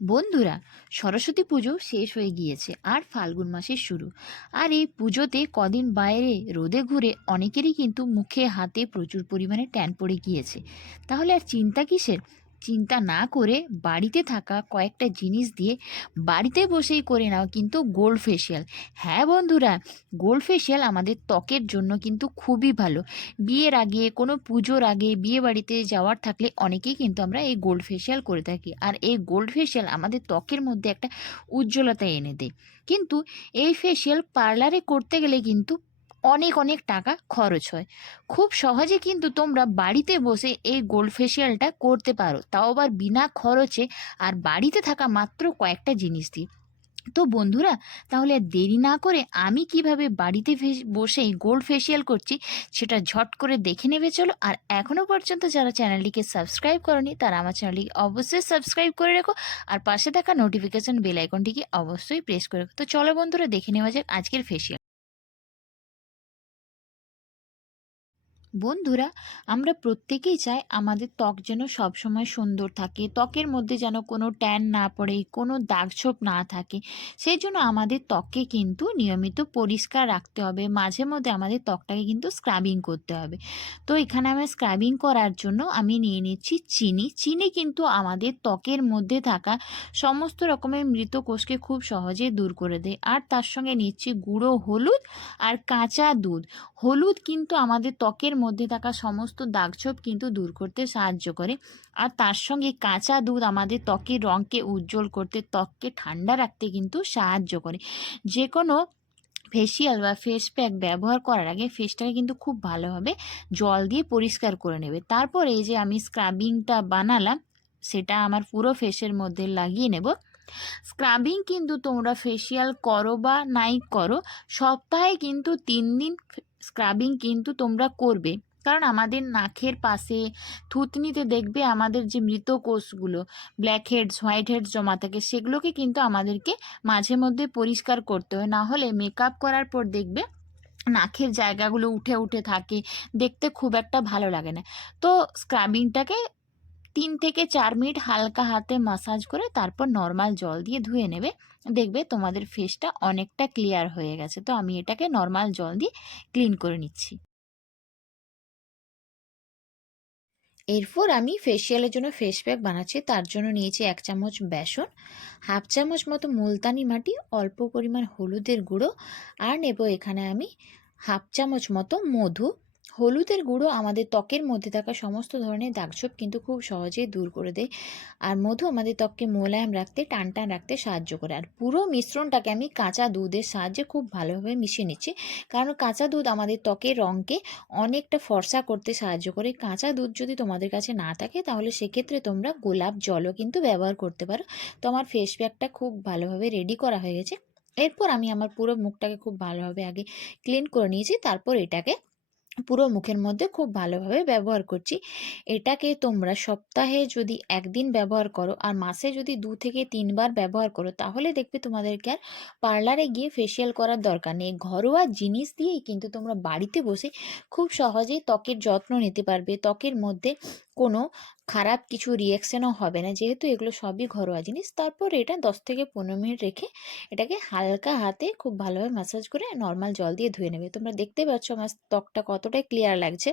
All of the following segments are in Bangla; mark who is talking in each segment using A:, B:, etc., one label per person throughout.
A: বন্ধুরা, সরস্বতী পুজো শেষ হয়ে গিয়েছে আর ফাল্গুন মাসের শুরু। আর এই পুজোতে কদিন বাইরে রোদে ঘুরে অনেকেরই কিন্তু মুখে হাতে প্রচুর পরিমাণে ট্যান পড়ে গিয়েছে। তাহলে আর চিন্তা কিসের? চিন্তা না করে বাড়িতে থাকা কয়েকটা জিনিস দিয়ে বাড়িতে বসেই করে নাও কিন্তু গোল্ড ফেসিয়াল হ্যাঁ বন্ধুরা গোল্ড ফেসিয়াল আমাদের ত্বকের জন্য কিন্তু খুবই ভালো। বিয়ের আগে, কোনো পুজোর আগে, বিয়ে বাড়িতে যাওয়ার থাকলে অনেকেই কিন্তু আমরা এই গোল্ড ফেসিয়াল করে থাকি। আর এই গোল্ড ফেসিয়াল আমাদের ত্বকের মধ্যে একটা উজ্জ্বলতা এনে দেয়। কিন্তু এই ফেসিয়াল পার্লারে করতে গেলে কিন্তু অনেক অনেক টাকা খরচ হয়। খুব সহজে কিন্তু তোমরা বাড়িতে বসে এই গোল্ড ফেসিয়ালটা করতে পারো। তাও আবার বিনা খরচে আর বাড়িতে থাকা মাত্র কয়েকটা জিনিস দিয়ে। তো বন্ধুরা, তাহলে দেরি না করে আমি কীভাবে বাড়িতে বসেই গোল্ড ফেসিয়াল করছি সেটা ঝট করে দেখে নেবে চলো। আর এখনও পর্যন্ত যারা চ্যানেলটিকে সাবস্ক্রাইব করনি, তারা আমার চ্যানেলটিকে অবশ্যই সাবস্ক্রাইব করে রেখো। আর পাশে থাকা নোটিফিকেশান বেল আইকনটিকে অবশ্যই প্রেস করে রেখো। তো চলো বন্ধুরা, দেখে নেওয়া যাক আজকের ফেসিয়াল বন্ধুরা, আমরা প্রত্যেকেই চাই আমাদের ত্বক যেন সবসময় সুন্দর থাকে, ত্বকের মধ্যে যেন কোনো ট্যান না পড়ে, কোনো দাগছোপ না থাকে। সেই জন্য আমাদের ত্বককে কিন্তু নিয়মিত পরিষ্কার রাখতে হবে, মাঝে মধ্যে আমাদের ত্বকটাকে কিন্তু স্ক্রাবিং করতে হবে। তো এখানে আমি স্ক্রাবিং করার জন্য আমি নিয়ে নিচ্ছি চিনি। চিনি কিন্তু আমাদের ত্বকের মধ্যে থাকা সমস্ত রকমের মৃত কোষকে খুব সহজে দূর করে দেয়। আর তার সঙ্গে নিচ্ছি গুঁড়ো হলুদ আর কাঁচা দুধ। হলুদ কিন্তু আমাদের ত্বকের মধ্যে থাকা সমস্ত দাগছোপ কিন্তু দূর করতে সাহায্য করে। আর তার সঙ্গে কাঁচা দুধ আমাদের ত্বকের রঙকে উজ্জ্বল করতে, ত্বককে ঠান্ডা রাখতে কিন্তু সাহায্য করে। যে কোনো ফেসিয়াল বা ফেস প্যাক ব্যবহার করার আগে ফেসটাকে কিন্তু খুব ভালোভাবে জল দিয়ে পরিষ্কার করে নেবে। তারপর এই যে আমি স্ক্রাবিংটা বানালাম, সেটা আমার পুরো ফেসের মধ্যে লাগিয়ে নেব। স্ক্রাবিং কিন্তু তোমরা ফেসিয়াল করো বা নাই করো, সপ্তাহে কিন্তু তিন দিন স্ক্রাবিং কিন্তু তোমরা করবে। কারণ আমাদের নাখের পাশে থুতনিতে দেখবে আমাদের যে মৃত কোষগুলো ব্ল্যাক হেডস হোয়াইট হেডস জমা থাকে, সেগুলোকে কিন্তু আমাদেরকে মাঝে মধ্যে পরিষ্কার করতে হয়। না হলে মেকআপ করার পর দেখবে নাখের জায়গাগুলো উঠে উঠে থাকে, দেখতে খুব একটা ভালো লাগে না। তো স্ক্রাবিংটাকে তিন থেকে চার মিনিট হালকা হাতে মাসাজ করে তারপর নর্মাল জল দিয়ে ধুয়ে নেবে। দেখবে তোমাদের ফেসটা অনেকটা ক্লিয়ার হয়ে গেছে। তো আমি এটাকে নর্মাল জল দিয়ে ক্লিন করে নিচ্ছি। এরপর আমি ফেসিয়ালের জন্য ফেস প্যাক বানাচ্ছি। তার জন্য নিয়েছি এক চামচ বেসন, হাফ চামচ মতো মুলতানি মাটি, অল্প পরিমাণ হলুদের গুঁড়ো, আর নেব এখানে আমি হাফ চামচ মতো মধু। হলুদের গুঁড়ো আমাদের ত্বকের মধ্যে থাকা সমস্ত ধরনের দাগছোপ কিন্তু খুব সহজেই দূর করে দেয়। আর মধু আমাদের ত্বককে মোলায়েম রাখতে টান টান রাখতে সাহায্য করে। আর পুরো মিশ্রণটাকে আমি কাঁচা দুধের সাহায্যে খুব ভালোভাবে মিশিয়ে নিচ্ছি। কারণ কাঁচা দুধ আমাদের ত্বকের রঙকে অনেকটা ফর্সা করতে সাহায্য করে। কাঁচা দুধ যদি তোমাদের কাছে না থাকে, তাহলে সেক্ষেত্রে তোমরা গোলাপ জলও কিন্তু ব্যবহার করতে পারো। তো আমার ফেস প্যাকটা খুব ভালোভাবে রেডি করা হয়ে গেছে। এরপর আমি আমার পুরো মুখটাকে খুব ভালোভাবে আগে ক্লিন করে নিয়েছি। তারপর এটাকে পুরো মুখের মধ্যে খুব ভালোভাবে ব্যবহার করছি। এটাকে তোমরা সপ্তাহে যদি একদিন ব্যবহার করো আর মাসে যদি দু থেকে তিনবার ব্যবহার করো, তাহলে দেখবে তোমাদেরকে আর পার্লারে গিয়ে ফেসিয়াল করার দরকার নেই। ঘরোয়া জিনিস দিয়েই কিন্তু তোমরা বাড়িতে বসে খুব সহজেই ত্বকের যত্ন নিতে পারবে। ত্বকের মধ্যে কোনো খারাপ কিছু রিয়াকশানও হবে না। যেহেতু এগুলো সবই ঘরোয়া জিনিস, তারপর এটা দশ থেকে পনেরো মিনিট রেখে এটাকে হালকা হাতে খুব ভালোভাবে ম্যাসাজ করে নর্মাল জল দিয়ে ধুয়ে নেবে। তোমরা দেখতে পাচ্ছ আমার ত্বকটা কতটাই ক্লিয়ার লাগছে।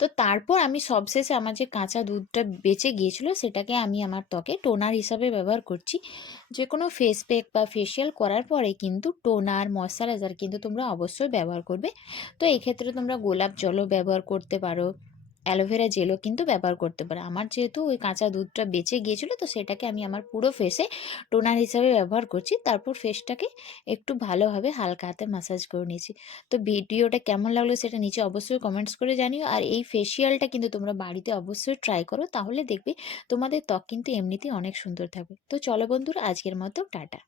A: তো তারপর আমি সবশেষে আমার যে কাঁচা দুধটা বেঁচে গিয়েছিল, সেটাকে আমি আমার ত্বকে টোনার হিসাবে ব্যবহার করছি। যে কোনো ফেস প্যাক বা ফেসিয়াল করার পরে কিন্তু টোনার ময়শ্চারাইজার কিন্তু তোমরা অবশ্যই ব্যবহার করবে। তো এক্ষেত্রে তোমরা গোলাপ জলও ব্যবহার করতে পারো। অ্যালোভেরা জেলও কিন্তু ব্যবহার করতে পারো। আমার যেহেতু ওই কাঁচা দুধটা বেঁচে গিয়েছিল, তো সেটাকে আমি আমার পুরো ফেসে টোনার হিসাবে ব্যবহার করছি। তারপর ফেসটাকে একটু ভালোভাবে হালকা হাতে ম্যাসাজ করে নিয়েছি। তো ভিডিওটা কেমন লাগল সেটা নিচে অবশ্যই কমেন্টস করে জানিও। আর এই ফেসিয়ালটা কিন্তু তোমরা বাড়িতে অবশ্যই ট্রাই করো, তাহলে দেখবে তোমাদের ত্বক কিন্তু এমনিতেই অনেক সুন্দর থাকবে। তো চলো বন্ধুরা, আজকের মতো টাটা।